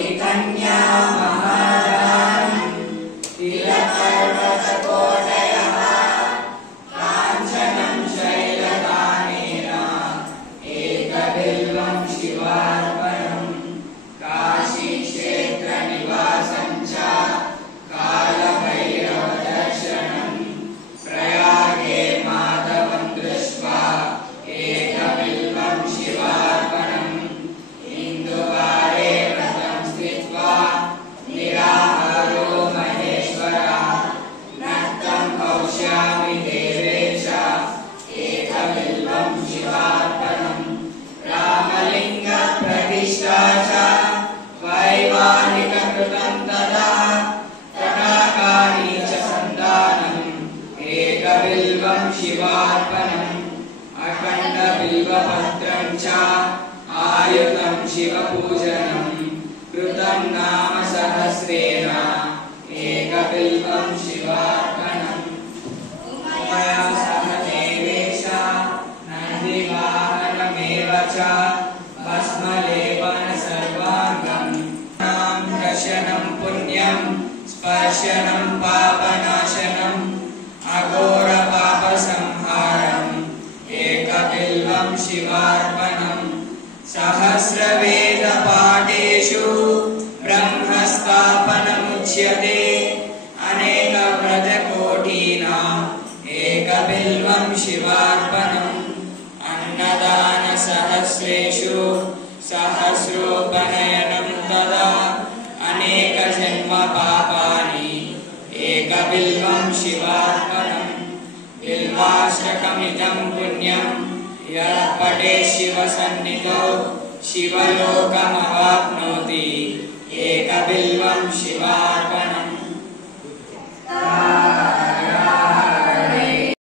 कन्या महादानं तिलपर्वतकोटयः काञ्चनं शैलदानेन एकबिल्वं शिवार्पणं काशीक्षेत्रनिवासं च कालभैरवदर्शनं प्रयागे माधवं दृष्ट्वा एकबिल्वं शिवार्पणं इन्दुवारे व्रतं स्थित्वा निराहारो महेश्वरः नक्तं कौश्यामि देवेश एकबिल्वं शिवार्पणं रामलिङ्गप्रतिष्ठा च वैवाहिककृतं तदा तटाकानि च सन्दानम् एकबिल्वं शिवार्पणम् अखण्डबिल्वपत्रं च आयुधं शिवपूजनं कृतं नाम सहस्रेण एकबिल्वं शिवार्पणम् उमया सह देवेश नन्दिवाहनमेव च भस्मलेपन सर्वाङ्गं नाम दर्शनं पुण्यं स्पर्शनं पापनाशनम् अघोरपापसंहारम् एकबिल्वं शिवार्पणम् सहस्रवेदपाठेषु ब्रह्मस्थापनमुच्यते अनेकव्रतकोटीनाम् एकबिल्वं शिवार्पणम् अन्नदानसहस्रेषु सहस्रोपनयनं तदा अनेकजन्मपापानि एकबिल्वं शिवार्पणम् बिल्वाष्टकमिदं पुण्यं यः पठेत् शिवसन्निधौ शिवलोकमवाप्नोति एकबिल्वं शिवार्पणम्।